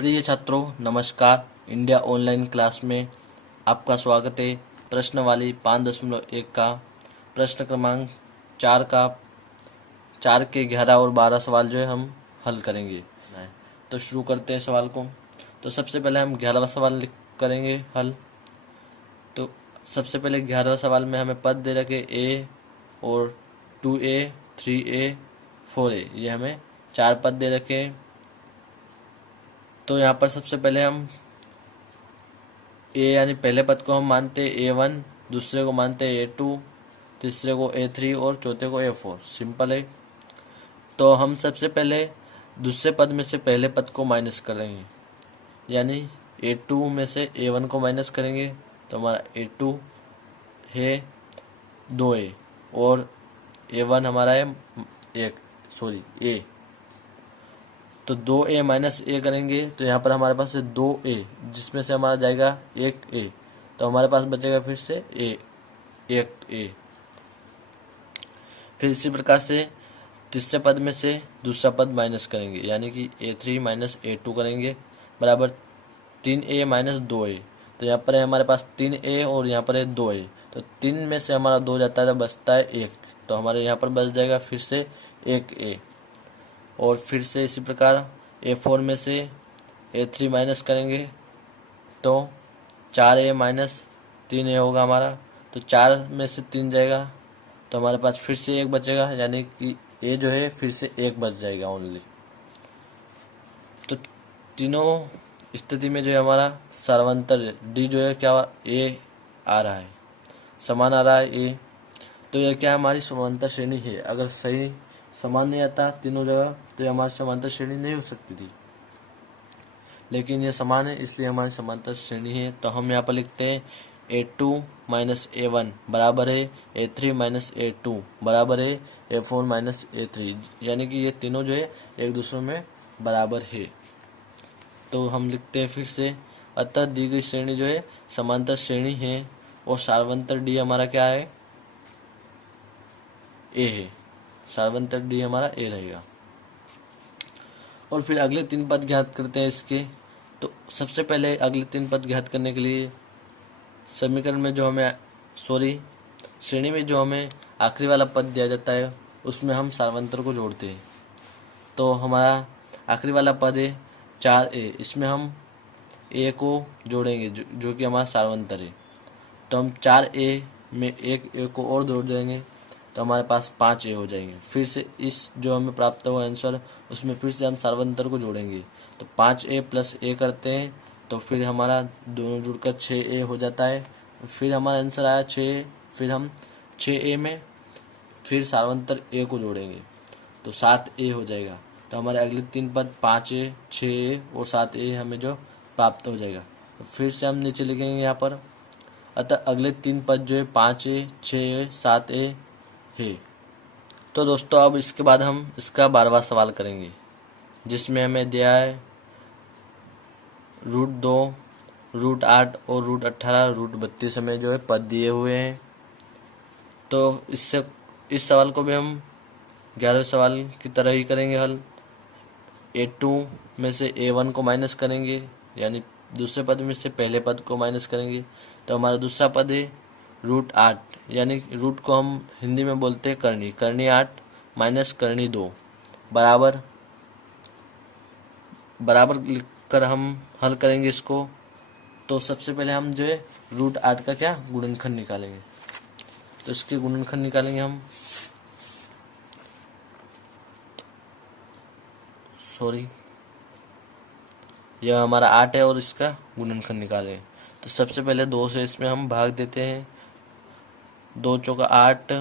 प्रिय छात्रों नमस्कार। इंडिया ऑनलाइन क्लास में आपका स्वागत है। प्रश्नवाली 5.1 का प्रश्न क्रमांक 4 के 11 और 12 सवाल जो है हम हल करेंगे। तो शुरू करते हैं सवाल को। तो सबसे पहले हम 11वां सवाल करेंगे हल। तो सबसे पहले 11वां सवाल में हमें पद दे रखे ए और 2a 3a 4a, ये हमें 4 पद दे रखे हैं। तो यहाँ पर सबसे पहले हम ए यानी पहले पद को हम मानते A1, दूसरे को मानते A2, तीसरे को A3 और चौथे को A4। सिंपल है। तो हम सबसे पहले दूसरे पद में से पहले पद को माइनस करेंगे, यानी A2 में से A1 को माइनस करेंगे तो हमारा A2 है 2A और A1 हमारा है A। तो 2a माइनस ए करेंगे तो यहाँ पर हमारे पास है 2a, जिसमें से हमारा जाएगा 1a, तो हमारे पास बचेगा फिर से 1a। फिर इसी प्रकार से तीसरे पद में से दूसरा पद माइनस करेंगे, यानी कि A3 माइनस A2 करेंगे बराबर 3a माइनस 2a। तो यहाँ पर है हमारे पास 3a और यहाँ पर है 2a, तो 3 में से हमारा 2 जाता है तो बचता है 1, तो हमारे यहाँ पर बच जाएगा फिर से 1a। और फिर से इसी प्रकार A4 में से A3 माइनस करेंगे तो 4a माइनस 3a होगा हमारा, तो 4 में से 3 जाएगा तो हमारे पास फिर से 1 बचेगा, यानी कि a जो है फिर से 1 बच जाएगा ओनली। तो तीनों स्थिति में जो है हमारा सर्वांतर D जो है क्या a आ रहा है, समान आ रहा है a। तो यह क्या हमारी समांतर श्रेणी है। अगर सही समान नहीं आता तीनों जगह तो ये हमारी समांतर श्रेणी नहीं हो सकती थी, लेकिन ये समान है इसलिए हमारी समांतर श्रेणी है। तो हम यहाँ पर लिखते हैं A2 माइनस A1 बराबर है A3 माइनस A2 बराबर है A4 माइनस A3, यानी कि ये तीनों जो है एक दूसरे में बराबर है। तो हम लिखते हैं फिर से, अतः दी गई श्रेणी जो है समांतर श्रेणी है और सार्वंतर D हमारा क्या है, A है। सार्वंतर D हमारा A रहेगा। और फिर अगले 3 पद ज्ञात करते हैं इसके। तो सबसे पहले अगले 3 पद ज्ञात करने के लिए समीकरण में जो हमें श्रेणी में जो हमें आखिरी वाला पद दिया जाता है उसमें हम सार्वंतर को जोड़ते हैं। तो हमारा आखिरी वाला पद है 4a, इसमें हम a को जोड़ेंगे जो कि हमारा सार्वंतर है। तो हम 4a में एक a को और जोड़ देंगे तो हमारे पास 5a हो जाएंगे। फिर से इस जो हमें प्राप्त हुआ आंसर उसमें फिर से हम सार्वंतर को जोड़ेंगे, तो 5a प्लस a करते हैं तो फिर हमारा दोनों जुड़कर 6a हो जाता है। फिर हमारा आंसर आया 6, फिर हम 6a में फिर सार्वंतर a को जोड़ेंगे तो 7a हो जाएगा। तो हमारे अगले 3 पद 5a 6a और 7a हमें जो प्राप्त हो जाएगा। तो फिर से हम नीचे लिखेंगे यहाँ पर, अतः अगले 3 पद जो है 5a 6a 7a है। तो दोस्तों अब इसके बाद हम इसका 12वां सवाल करेंगे, जिसमें हमें दिया है √2 √8 और √18 √32 हमें जो है पद दिए हुए हैं। तो इस सवाल को भी हम 11वें सवाल की तरह ही करेंगे हल। A2 में से A1 को माइनस करेंगे, यानी दूसरे पद में से पहले पद को माइनस करेंगे तो हमारा दूसरा पद है √8, यानी रूट को हम हिंदी में बोलते हैं करनी 8 माइनस करनी 2 बराबर लिखकर हम हल करेंगे इसको। तो सबसे पहले हम जो है √8 का क्या गुणनखंड निकालेंगे, तो इसके गुणनखंड निकालेंगे हम। यह हमारा 8 है और इसका गुणनखंड निकालेंगे। तो सबसे पहले 2 से इसमें हम भाग देते हैं, 2 चौका 8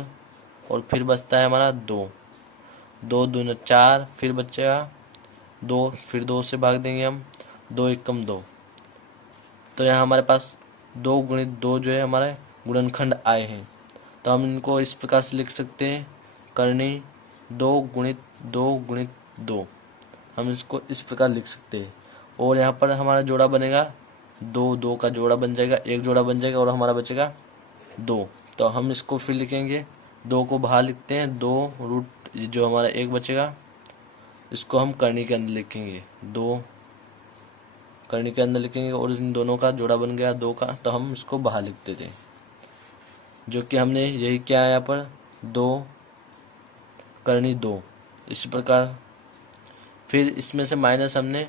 और फिर बचता है हमारा 2 दूना 4, फिर बचेगा 2, फिर 2 से भाग देंगे हम, 2 एकम 2। तो यहाँ हमारे पास 2 गुणित 2 जो है हमारे गुणनखंड आए हैं। तो हम इनको इस प्रकार से लिख सकते हैं, करनी 2 गुणित 2 गुणित 2, हम इसको इस प्रकार लिख सकते हैं। और यहाँ पर हमारा जोड़ा बनेगा 2 का जोड़ा बन जाएगा, एक जोड़ा बन जाएगा और हमारा बचेगा 2। तो हम इसको फिर लिखेंगे, 2 को बाहर लिखते हैं, 2 रूट जो हमारा 1 बचेगा इसको हम करनी के अंदर लिखेंगे, 2 करनी के अंदर लिखेंगे और इन दोनों का जोड़ा बन गया 2 का, तो हम इसको बाहर लिख देते हैं, जो कि हमने यही क्या है यहाँ पर 2 करनी 2। इसी प्रकार फिर इसमें से माइनस हमने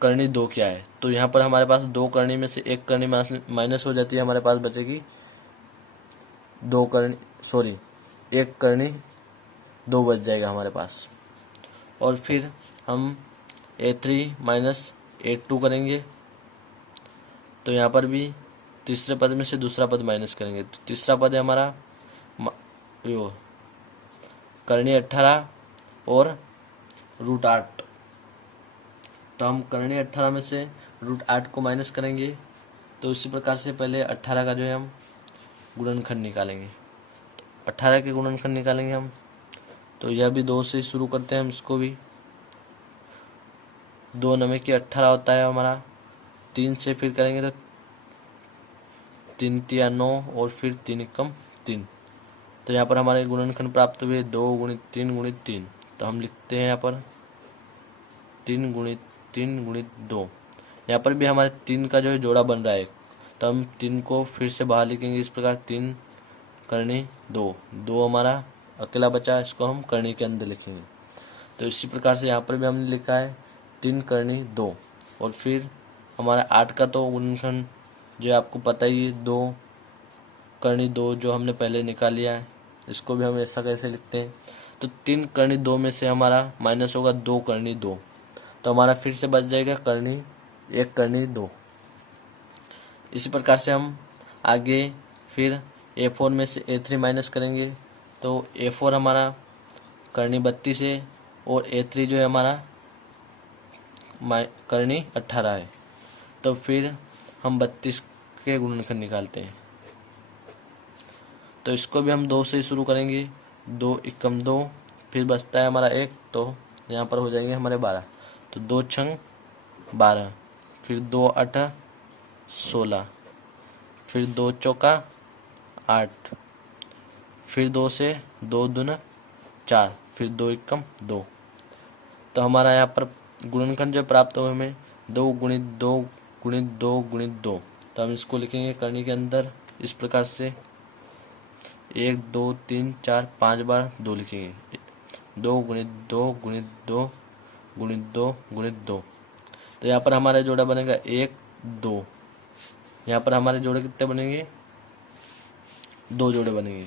करनी 2 क्या है, तो यहाँ पर हमारे पास 2 करनी में से 1 करनी माइनस हो जाती है, हमारे पास बचेगी 1 करनी 2 बच जाएगा हमारे पास। और फिर हम A3 माइनस A2 करेंगे, तो यहाँ पर भी तीसरे पद में से दूसरा पद माइनस करेंगे, तो तीसरा पद है हमारा यो करनी 18 और √8। तो हम करनी 18 में से √8 को माइनस करेंगे, तो इसी प्रकार से पहले 18 का जो है हम गुणनखंड निकालेंगे। 18 के गुणनखंड निकालेंगे हम, तो यह भी 2 से शुरू करते हैं हम इसको भी। 2 9 की 18 होता है हमारा, 3 से फिर करेंगे तो 3 3 9 और फिर 3 एकम 3। तो यहाँ पर हमारे गुणनखंड प्राप्त हुए 2 गुणित 3 गुणित 3। तो हम लिखते हैं यहाँ पर 3 गुणित 3 गुणित 2। यहाँ पर भी हमारे 3 का जो है जोड़ा बन रहा है, तो हम 3 को फिर से बाहर लिखेंगे इस प्रकार 3 करनी 2। 2 हमारा अकेला बचा, इसको हम करनी के अंदर लिखेंगे। तो इसी प्रकार से यहाँ पर भी हमने लिखा है 3 करनी 2। और फिर हमारा 8 का तो गुणनखंड जो आपको पता ही है 2 करनी 2 जो हमने पहले निकाल लिया है, इसको भी हम ऐसा कैसे लिखते हैं, तो 3 करनी 2 में से हमारा माइनस होगा 2 करनी 2, तो हमारा फिर से बच जाएगा करनी 1 करनी 2। इसी प्रकार से हम आगे फिर A4 में से A3 माइनस करेंगे, तो A4 हमारा करनी 32 है और A3 जो है हमारा करनी 18 है। तो फिर हम 32 के गुणनखंड निकालते हैं, तो इसको भी हम 2 से शुरू करेंगे, 2 एकम 2, फिर बचता है हमारा 1, तो यहाँ पर हो जाएंगे हमारे 12। तो 2 छंग 12, फिर 2 8 16, फिर 2 चौका 8, फिर 2 से 2 दूना 4, फिर 2 एकम 2। तो हमारा यहाँ पर गुणनखंड जो प्राप्त हुए हमें 2 गुणित 2 गुणित 2 गुणित 2। तो हम इसको लिखेंगे करनी के अंदर इस प्रकार से 1 2 3 4 5 बार 2 लिखेंगे, 2 गुणित 2 गुणित 2 गुणित 2 गुणित 2। तो यहाँ पर हमारा जोड़ा बनेगा 1 2। यहाँ पर हमारे जोड़े कितने बनेंगे, 2 जोड़े बनेंगे।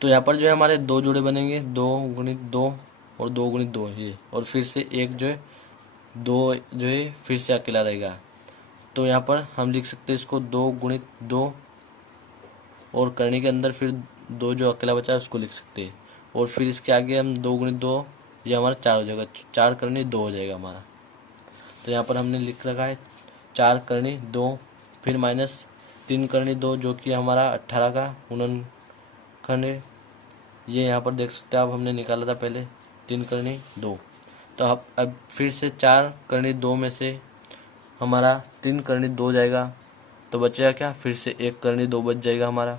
तो यहाँ पर जो है हमारे 2 जोड़े बनेंगे, 2 गुणित 2 और 2 गुणित 2 ये, और फिर से एक जो है 2 जो है फिर से अकेला रहेगा। तो यहाँ पर हम लिख सकते हैं इसको 2 गुणित 2 और करनी के अंदर फिर 2 जो अकेला बचा है उसको लिख सकते हैं, और फिर इसके आगे हम 2 गुणित 2, ये हमारा 4 हो जाएगा, 4 करनी 2 हो जाएगा हमारा। तो यहाँ पर हमने लिख रखा है 4 करनी 2, फिर माइनस 3 करनी 2 जो कि हमारा 18 का गुणनखंड है। ये यहाँ पर देख सकते हैं आप, हमने निकाला था पहले 3 करनी 2। तो अब फिर से 4 करनी 2 में से हमारा 3 करनी 2 जाएगा, तो बचेगा क्या, फिर से 1 करनी 2 बच जाएगा हमारा।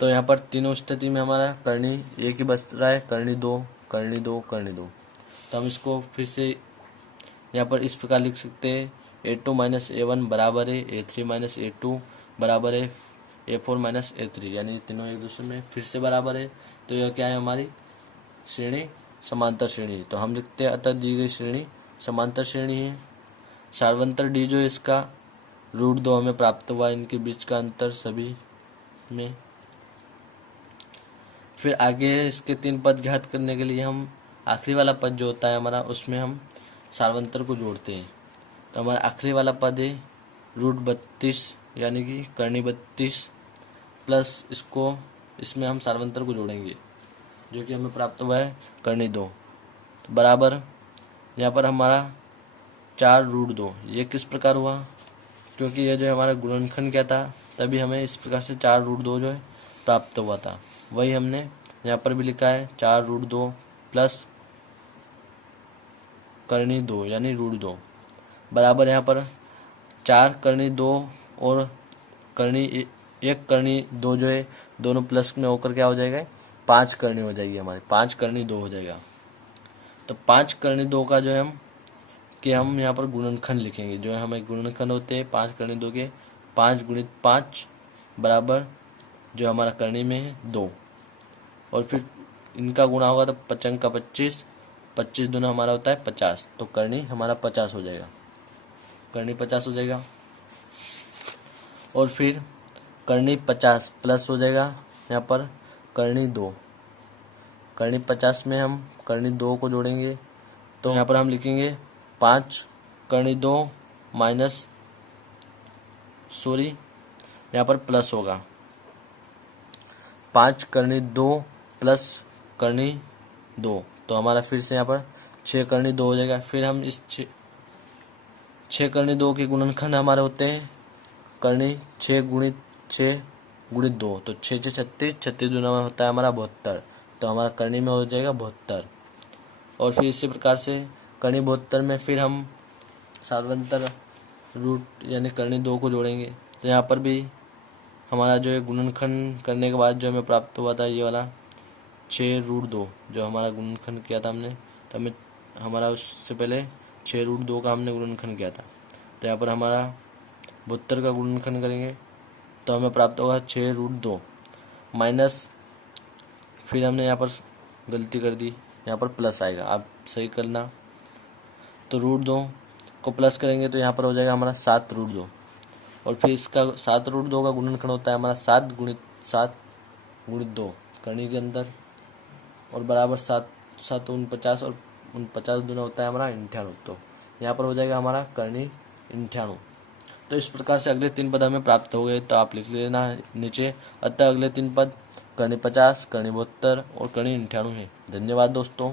तो यहाँ पर तीनों स्थिति में हमारा करनी 1 ही बच रहा है, करनी 2 करनी 2 करनी 2। तो हम इसको फिर से यहाँ पर इस प्रकार लिख सकते हैं A2 माइनस A1 बराबर है A3 माइनस A2 बराबर है A4 माइनस A3, यानी तीनों एक दूसरे में फिर से बराबर है। तो यह क्या है, हमारी श्रेणी समांतर श्रेणी है। तो हम लिखते हैं अतः दी गई श्रेणी समांतर श्रेणी है। सार्वंतर D जो है इसका √2 हमें प्राप्त हुआ, इनके बीच का अंतर सभी में। फिर आगे इसके 3 पद ज्ञात करने के लिए हम आखिरी वाला पद जो होता है हमारा, उसमें हम सार्वंतर को जोड़ते हैं। तो हमारा आखिरी वाला पद है √32 यानी कि करनी 32 प्लस इसको, इसमें हम सार्वंतर को जोड़ेंगे जो कि हमें प्राप्त हुआ है करनी 2, तो बराबर यहाँ पर हमारा 4√2। ये किस प्रकार हुआ, क्योंकि ये जो हमारा गुणनखंड क्या था, तभी हमें इस प्रकार से 4√2 जो है प्राप्त हुआ था, वही हमने यहाँ पर भी लिखा है 4√2 प्लस करनी 2 यानी √2 बराबर यहाँ पर 4 करनी 2 और करनी 1 करनी 2 जो है दोनों प्लस में होकर क्या हो जाएगा, 5 करनी हो जाएगी हमारी, 5 करनी 2 हो जाएगा। तो 5 करनी 2 का जो है हम यहाँ पर गुणनखंड लिखेंगे, जो है हमें गुणनखंड होते हैं 5 करनी 2 के, 5 गुणित 5 बराबर जो हमारा करनी में है 2, और फिर इनका गुणा होगा तो 5 का 25, 25 दूना हमारा होता है 50, तो करनी हमारा 50 हो जाएगा, करनी 50 हो जाएगा। और फिर करनी 50 प्लस हो जाएगा यहाँ पर करनी 2, करनी 50 में हम करनी 2 को जोड़ेंगे तो यहाँ पर हम लिखेंगे 5 करनी 2 माइनस यहाँ पर प्लस होगा 5 करनी 2 प्लस करनी 2, तो हमारा फिर से यहाँ पर 6 करनी 2 हो जाएगा। फिर हम इस 6 करनी 2 के गुणनखंड हमारे होते हैं करनी 6 गुणित 2, तो 6 6 36, 36 दूना में होता है हमारा 72, तो हमारा करनी में हो जाएगा 72। और फिर इसी प्रकार से करनी 72 में फिर हम सार्वंतर रूट यानी करनी 2 को जोड़ेंगे, तो यहाँ पर भी हमारा जो है गुणनखंड करने के बाद जो हमें प्राप्त हुआ था ये वाला 6√2, जो हमारा गुणनखंड किया था हमने, तो हमें हमारा उससे पहले 6√2 का हमने गुणनखंड किया था, तो यहाँ पर हमारा 72 का गुणनखंड करेंगे तो हमें प्राप्त होगा 6√2 माइनस, फिर हमने यहाँ पर गलती कर दी, यहाँ पर प्लस आएगा, आप सही करना। तो √2 को प्लस करेंगे तो यहाँ पर हो जाएगा हमारा 7√2, और फिर इसका 7√2 का गुणनखंड होता है हमारा 7 गुणित 2 करनी के अंदर, और बराबर 7 7 49, और 49 दूना होता है हमारा 98, तो यहाँ पर हो जाएगा हमारा करनी 98। तो इस प्रकार से अगले 3 पद हमें प्राप्त हो गए, तो आप लिख लेना नीचे। अतः अगले 3 पद करनी 50, करनी 72 और करनी 98 है। धन्यवाद दोस्तों।